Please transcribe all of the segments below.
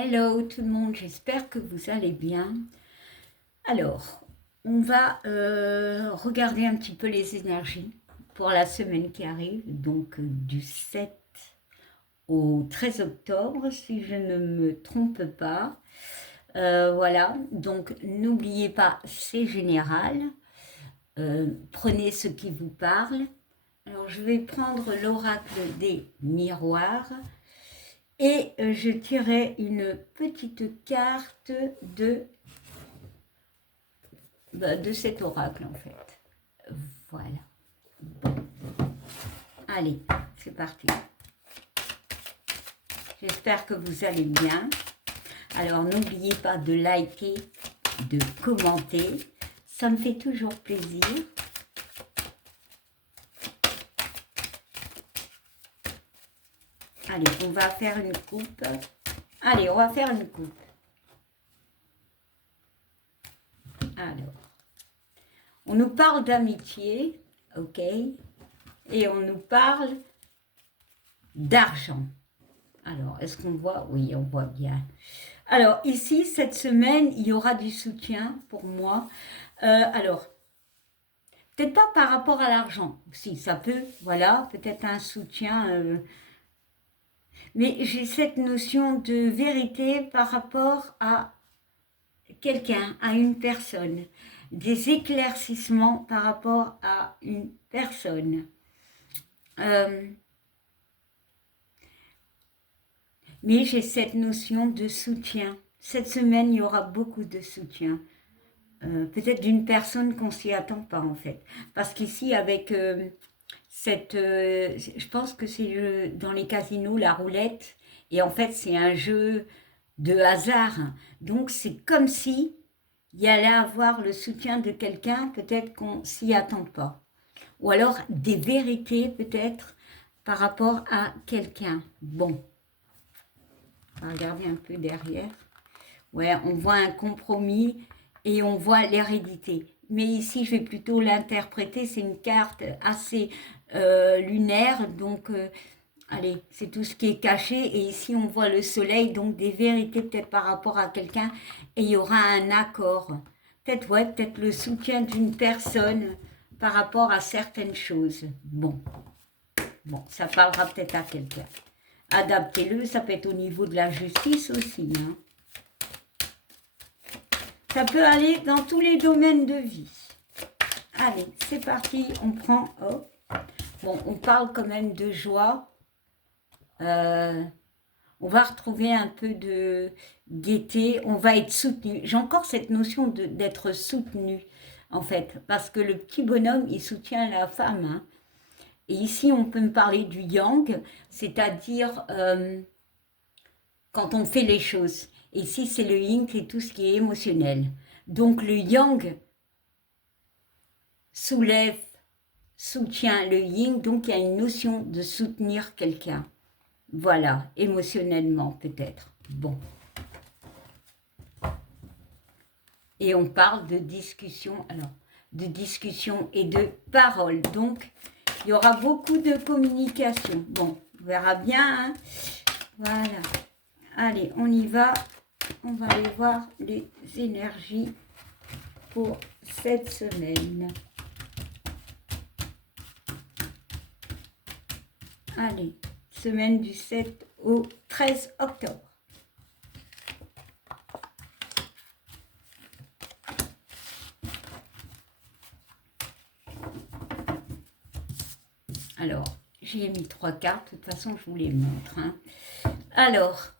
Hello tout le monde, j'espère que vous allez bien. Alors, on va regarder un petit peu les énergies pour la semaine qui arrive, donc du 7 au 13 octobre, si je ne me trompe pas. Voilà, donc n'oubliez pas, c'est général. Prenez ce qui vous parle. Alors, je vais prendre l'oracle des miroirs. Et je tirais une petite carte de cet oracle en fait. Voilà. Bon. Allez, c'est parti. J'espère que vous allez bien. Alors n'oubliez pas de liker, de commenter. Ça me fait toujours plaisir. Allez, on va faire une coupe. Allez, on va faire une coupe. Alors, on nous parle d'amitié, ok, et on nous parle d'argent. Alors, est-ce qu'on voit? Oui, on voit bien. Alors, ici, cette semaine, il y aura du soutien pour moi. Alors, peut-être pas par rapport à l'argent. Si, ça peut, voilà, peut-être un soutien. Mais j'ai cette notion de vérité par rapport à quelqu'un, à une personne. Des éclaircissements par rapport à une personne. Mais j'ai cette notion de soutien. Cette semaine, il y aura beaucoup de soutien. Peut-être d'une personne qu'on ne s'y attend pas en fait. Parce qu'ici, avec je pense que c'est dans les casinos, la roulette, et en fait, c'est un jeu de hasard. Donc, c'est comme si il y allait avoir le soutien de quelqu'un, peut-être qu'on s'y attend pas. Ou alors des vérités, peut-être, par rapport à quelqu'un. Bon, on va regarder un peu derrière. Ouais, on voit un compromis et on voit l'hérédité. Mais ici, je vais plutôt l'interpréter, c'est une carte assez lunaire, donc allez, c'est tout ce qui est caché. Et ici, on voit le soleil, donc des vérités peut-être par rapport à quelqu'un, et il y aura un accord. Peut-être, ouais, peut-être le soutien d'une personne par rapport à certaines choses. Bon, ça parlera peut-être à quelqu'un. Adaptez-le, ça peut être au niveau de la justice aussi, hein. Ça peut aller dans tous les domaines de vie. Allez, c'est parti, on prend... Oh. Bon, on parle quand même de joie. On va retrouver un peu de gaieté. On va être soutenu. J'ai encore cette notion d'être soutenu, en fait. Parce que le petit bonhomme, il soutient la femme. Hein. Et ici, on peut me parler du yang, c'est-à-dire quand on fait les choses. Et ici, c'est le yin, c'est tout ce qui est émotionnel. Donc, le yang soulève, soutient le yin, donc il y a une notion de soutenir quelqu'un. Voilà, émotionnellement peut-être. Bon. Et on parle de discussion, alors, de discussion et de parole. Donc, il y aura beaucoup de communication. Bon, on verra bien. Hein. Voilà. Allez, on y va. On va aller voir les énergies pour cette semaine. Allez, semaine du 7 au 13 octobre. Alors, j'ai mis 3 cartes, de toute façon, je vous les montre. Hein. Alors,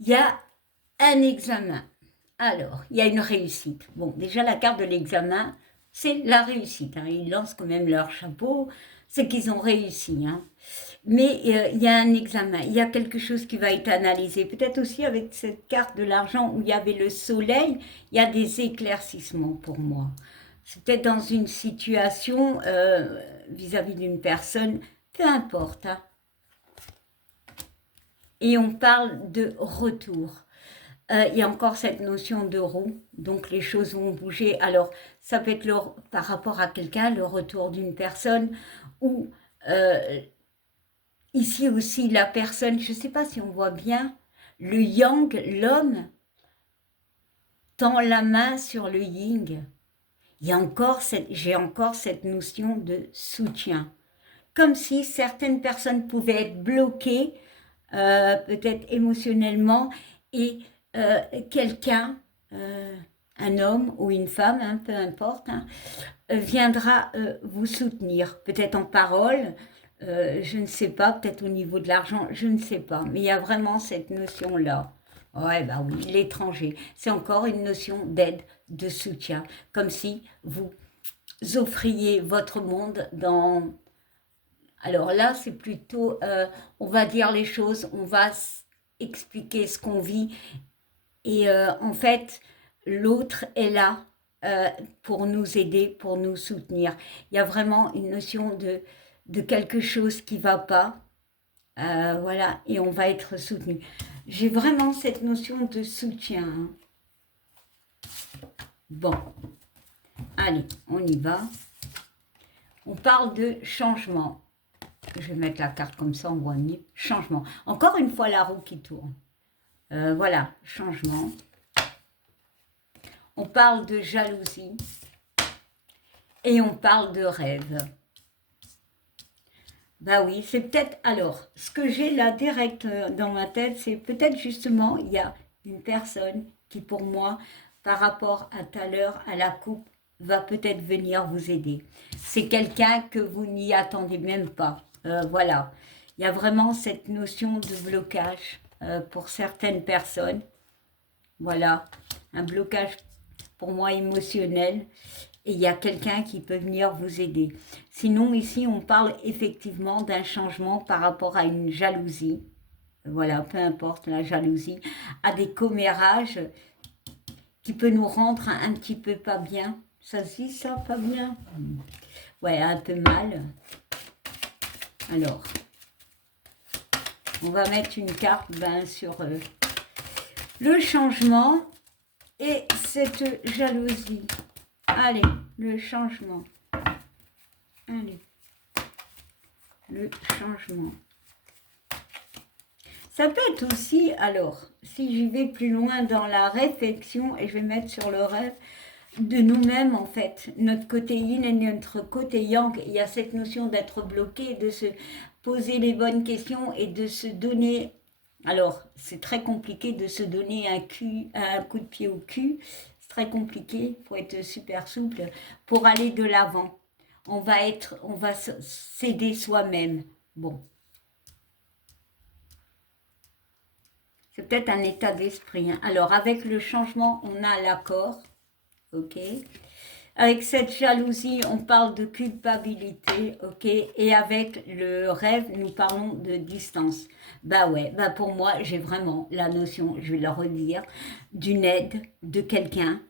il y a un examen. Alors, il y a une réussite. Bon, déjà, la carte de l'examen, c'est la réussite. Hein. Ils lancent quand même leur chapeau, c'est qu'ils ont réussi. Hein. Mais il y a un examen, il y a quelque chose qui va être analysé. Peut-être aussi avec cette carte de l'argent où il y avait le soleil, il y a des éclaircissements pour moi. C'est peut-être dans une situation vis-à-vis d'une personne, peu importe. Hein. Et on parle de retour. Il y a encore cette notion de roue, donc les choses vont bouger. Alors, ça peut être par rapport à quelqu'un, le retour d'une personne, ou ici aussi la personne, je ne sais pas si on voit bien, Le yang, l'homme, tend la main sur le yin. J'ai encore cette notion de soutien. Comme si certaines personnes pouvaient être bloquées, peut-être émotionnellement, et quelqu'un, un homme ou une femme, hein, peu importe, hein, viendra vous soutenir, peut-être en parole, je ne sais pas, peut-être au niveau de l'argent, je ne sais pas, mais il y a vraiment cette notion-là. Ouais, bah oui, l'étranger, c'est encore une notion d'aide, de soutien, comme si vous offriez votre monde dans... Alors là, c'est plutôt, on va dire les choses, on va expliquer ce qu'on vit, et en fait, l'autre est là pour nous aider, pour nous soutenir. Il y a vraiment une notion de quelque chose qui ne va pas, voilà, et on va être soutenu. J'ai vraiment cette notion de soutien. Hein. Bon, allez, on y va. On parle de changement. Je vais mettre la carte comme ça, on voit mieux. Changement. Encore une fois, la roue qui tourne. Voilà, changement. On parle de jalousie. Et on parle de rêve. Bah oui, c'est peut-être... Alors, ce que j'ai là direct dans ma tête, c'est peut-être justement, il y a une personne qui pour moi, par rapport à tout à l'heure, à la coupe, va peut-être venir vous aider. C'est quelqu'un que vous n'y attendez même pas. Voilà, il y a vraiment cette notion de blocage pour certaines personnes. Voilà, un blocage pour moi émotionnel. Et il y a quelqu'un qui peut venir vous aider. Sinon, ici, on parle effectivement d'un changement par rapport à une jalousie. Voilà, peu importe la jalousie, à des commérages qui peut nous rendre un petit peu pas bien. Ça aussi, ça, pas bien. Ouais, un peu mal. Alors, on va mettre une carte sur le changement et cette jalousie. Allez, le changement. Allez, le changement. Ça peut être aussi, alors, si j'y vais plus loin dans la réflexion, et je vais mettre sur le rêve, de nous-mêmes en fait, notre côté yin et notre côté yang, il y a cette notion d'être bloqué, de se poser les bonnes questions et de se donner, alors c'est très compliqué de se donner un coup de pied au cul, très compliqué, il faut être super souple pour aller de l'avant. On va s'aider soi-même. Bon. C'est peut-être un état d'esprit. Hein. Alors, avec le changement, on a l'accord. Ok. Avec cette jalousie, on parle de culpabilité. Ok. Et avec le rêve, nous parlons de distance. Bah ouais, bah pour moi, j'ai vraiment la notion, je vais la redire, d'une aide de quelqu'un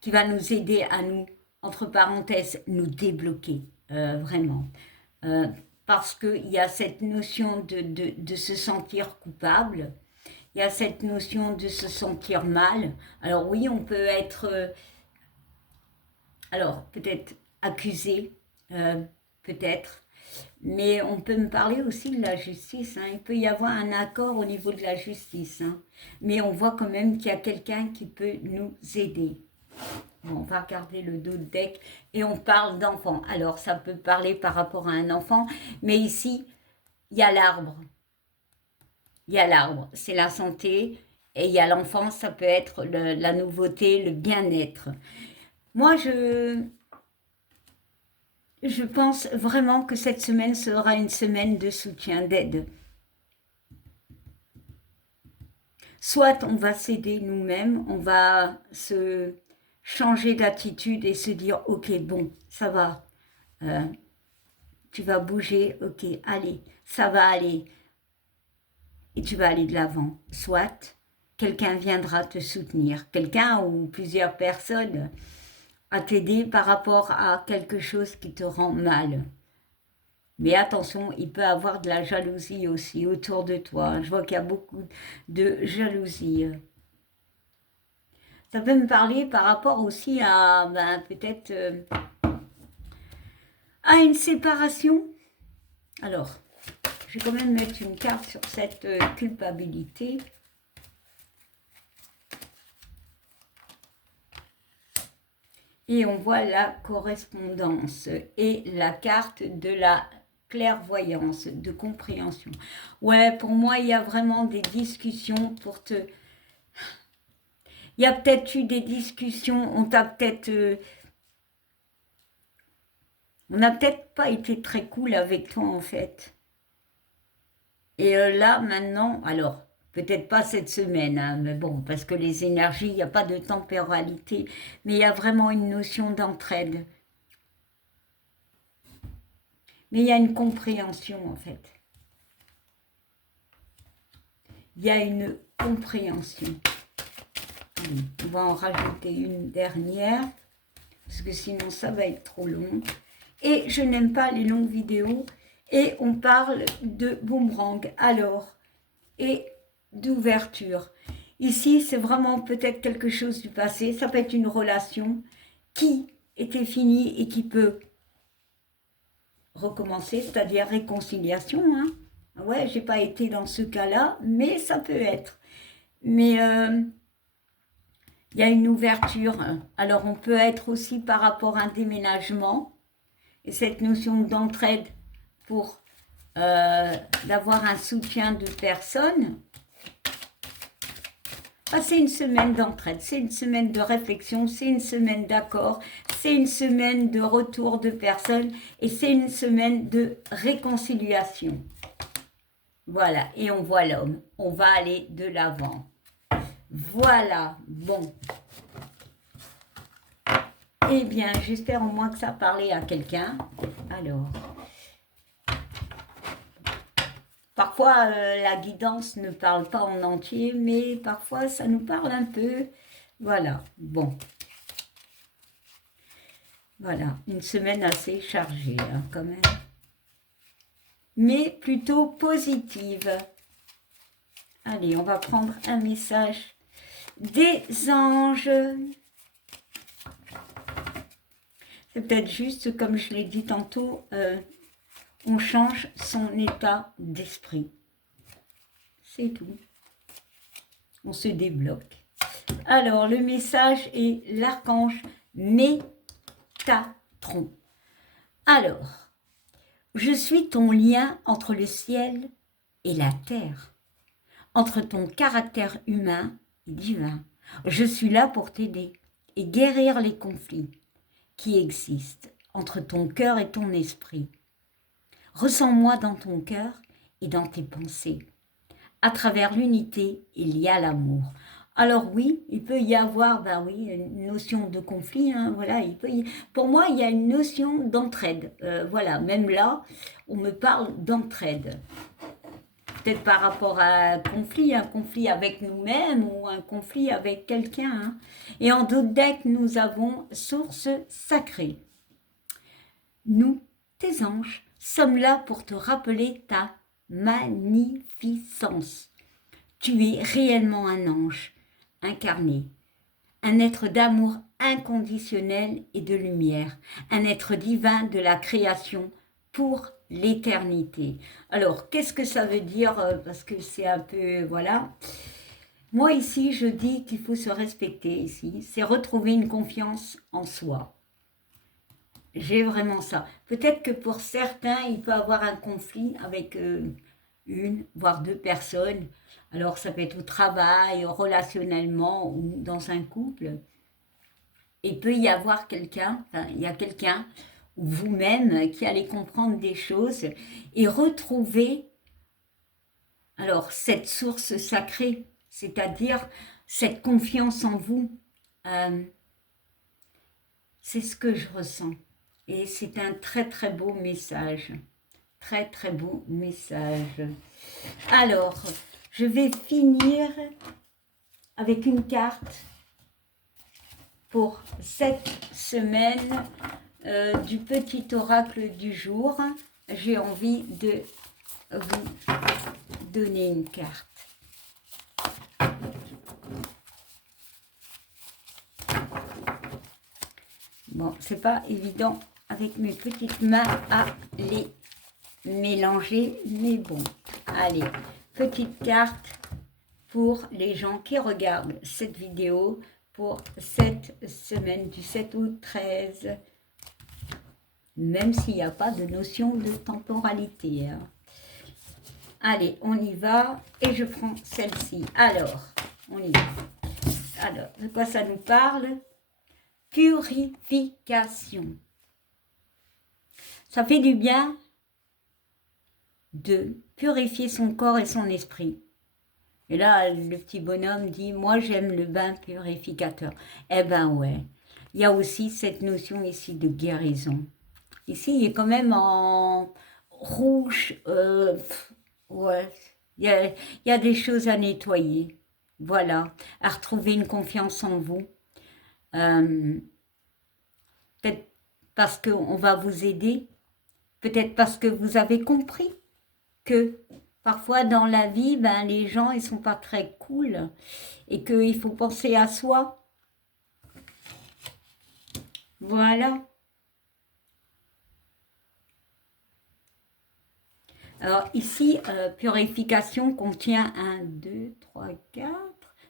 qui va nous aider à nous, entre parenthèses, nous débloquer, vraiment. Parce qu'il y a cette notion de se sentir coupable, il y a cette notion de se sentir mal. Alors oui, on peut être, alors peut-être accusé, peut-être, mais on peut me parler aussi de la justice. Hein. Il peut y avoir un accord au niveau de la justice, hein. Mais on voit quand même qu'il y a quelqu'un qui peut nous aider. Bon, on va regarder le dos de deck et on parle d'enfant. Alors, ça peut parler par rapport à un enfant, mais ici, il y a l'arbre. Il y a l'arbre, c'est la santé, et il y a l'enfant, ça peut être la nouveauté, le bien-être. Moi, je pense vraiment que cette semaine sera une semaine de soutien, d'aide. Soit on va s'aider nous-mêmes, on va se changer d'attitude et se dire « Ok, bon, ça va, tu vas bouger, ok, allez, ça va aller. » Et tu vas aller de l'avant. Soit quelqu'un viendra te soutenir, quelqu'un ou plusieurs personnes à t'aider par rapport à quelque chose qui te rend mal. Mais attention, il peut y avoir de la jalousie aussi autour de toi. Je vois qu'il y a beaucoup de jalousie. Ça peut me parler par rapport aussi à peut-être à une séparation. Alors, je vais quand même mettre une carte sur cette culpabilité. Et on voit la correspondance et la carte de la clairvoyance, de compréhension. Ouais, pour moi, il y a vraiment des discussions pour te... Il y a peut-être eu des discussions, on t'a peut-être... on n'a peut-être pas été très cool avec toi, en fait. Et là, maintenant, alors, peut-être pas cette semaine, hein, mais bon, parce que les énergies, il n'y a pas de temporalité, mais il y a vraiment une notion d'entraide. Mais il y a une compréhension, en fait. Il y a une compréhension. Allez, on va en rajouter une dernière, parce que sinon ça va être trop long. Et je n'aime pas les longues vidéos. Et on parle de boomerang, alors, et d'ouverture. Ici, c'est vraiment peut-être quelque chose du passé. Ça peut être une relation qui était finie et qui peut recommencer, c'est-à-dire réconciliation. Hein. Ouais, j'ai pas été dans ce cas-là, mais ça peut être. Mais il y a une ouverture. Alors, on peut être aussi par rapport à un déménagement. Et cette notion d'entraide pour d'avoir un soutien de personnes. Ah, c'est une semaine d'entraide, c'est une semaine de réflexion, c'est une semaine d'accord, c'est une semaine de retour de personnes et c'est une semaine de réconciliation. Voilà, et on voit l'homme. On va aller de l'avant. Voilà, bon. Eh bien, j'espère au moins que ça parlait à quelqu'un. Alors, parfois la guidance ne parle pas en entier, mais parfois ça nous parle un peu. Voilà, bon. Voilà, une semaine assez chargée hein, quand même. Mais plutôt positive. Allez, on va prendre un message des anges. C'est peut-être juste, comme je l'ai dit tantôt, on change son état d'esprit. C'est tout. On se débloque. Alors, le message est l'archange Métatron. Alors, je suis ton lien entre le ciel et la terre, entre ton caractère humain et divin. Je suis là pour t'aider et guérir les conflits qui existent entre ton cœur et ton esprit. Ressens-moi dans ton cœur et dans tes pensées. À travers l'unité, il y a l'amour. Alors oui, il peut y avoir, ben oui, une notion de conflit, hein, voilà, pour moi, il y a une notion d'entraide. Voilà, même là, on me parle d'entraide. Peut-être par rapport à un conflit avec nous-mêmes ou un conflit avec quelqu'un. Hein. Et en d'autres decks, nous avons source sacrée. Nous, tes anges, sommes là pour te rappeler ta magnificence. Tu es réellement un ange incarné, un être d'amour inconditionnel et de lumière, un être divin de la création pour l'éternité. Alors, qu'est-ce que ça veut dire? Parce que c'est un peu, voilà. Moi, ici, je dis qu'il faut se respecter, ici. C'est retrouver une confiance en soi. J'ai vraiment ça. Peut-être que pour certains, il peut y avoir un conflit avec une, voire deux personnes. Alors, ça peut être au travail, relationnellement ou dans un couple. Il peut y avoir quelqu'un, enfin, il y a quelqu'un, ou vous-même, qui allez comprendre des choses et retrouver, alors, cette source sacrée, c'est-à-dire cette confiance en vous. C'est ce que je ressens. Et c'est un très très beau message. Très très beau message. Alors, je vais finir avec une carte pour cette semaine du petit oracle du jour. J'ai envie de vous donner une carte. Bon, c'est pas évident avec mes petites mains à les mélangé, mais bon. Allez, petite carte pour les gens qui regardent cette vidéo pour cette semaine du 7 août 13. Même s'il n'y a pas de notion de temporalité. Hein. Allez, on y va. Et je prends celle-ci. Alors, on y va. Alors, de quoi ça nous parle? Purification. Ça fait du bien de purifier son corps et son esprit. Et là, le petit bonhomme dit, moi j'aime le bain purificateur. Eh ben ouais, il y a aussi cette notion ici de guérison. Ici, il est quand même en rouge. Ouais, il y a des choses à nettoyer. Voilà, à retrouver une confiance en vous. Peut-être parce qu'on va vous aider. Peut-être parce que vous avez compris que parfois dans la vie, ben, les gens ils sont pas très cool et qu'il faut penser à soi. Voilà. Alors ici, purification contient 1, 2, 3, 4,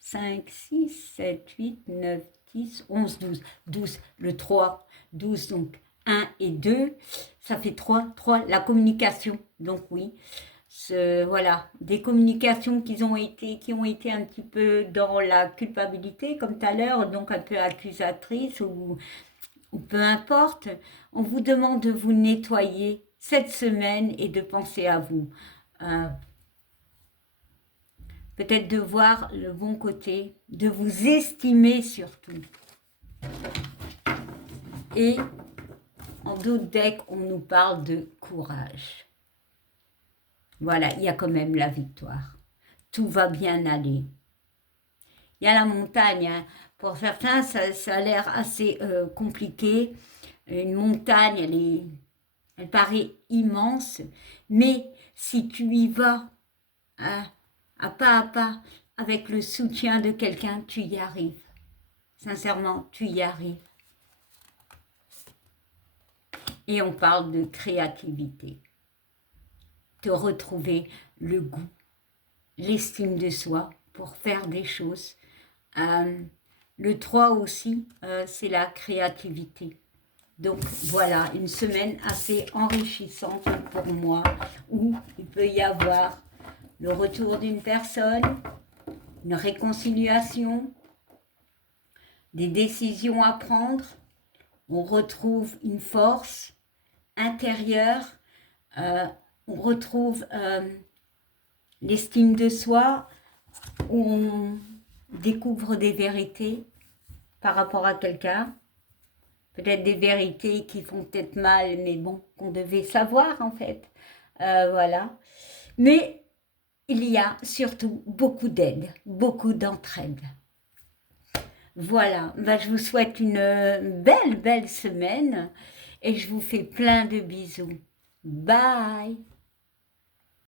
5, 6, 7, 8, 9, 10, 11, 12. 12, le 3, 12, donc 1 et 2, ça fait 3, 3, la communication. Donc oui, voilà, des communications qui ont été un petit peu dans la culpabilité, comme tout à l'heure, donc un peu accusatrice ou peu importe. On vous demande de vous nettoyer cette semaine et de penser à vous. Peut-être de voir le bon côté, de vous estimer surtout. Et en d'autres decks, on nous parle de courage. Voilà, il y a quand même la victoire. Tout va bien aller. Il y a la montagne. Hein. Pour certains, ça a l'air assez compliqué. Une montagne, elle paraît immense. Mais si tu y vas à pas, avec le soutien de quelqu'un, tu y arrives. Sincèrement, tu y arrives. Et on parle de créativité. De retrouver le goût, l'estime de soi pour faire des choses. Le 3 aussi, c'est la créativité. Donc voilà, une semaine assez enrichissante pour moi, où il peut y avoir le retour d'une personne, une réconciliation, des décisions à prendre, on retrouve une force intérieure, on retrouve l'estime de soi, on découvre des vérités par rapport à quelqu'un, peut-être des vérités qui font peut-être mal, mais bon, qu'on devait savoir en fait, voilà. Mais il y a surtout beaucoup d'aide, beaucoup d'entraide. Voilà, ben, je vous souhaite une belle semaine et je vous fais plein de bisous. Bye!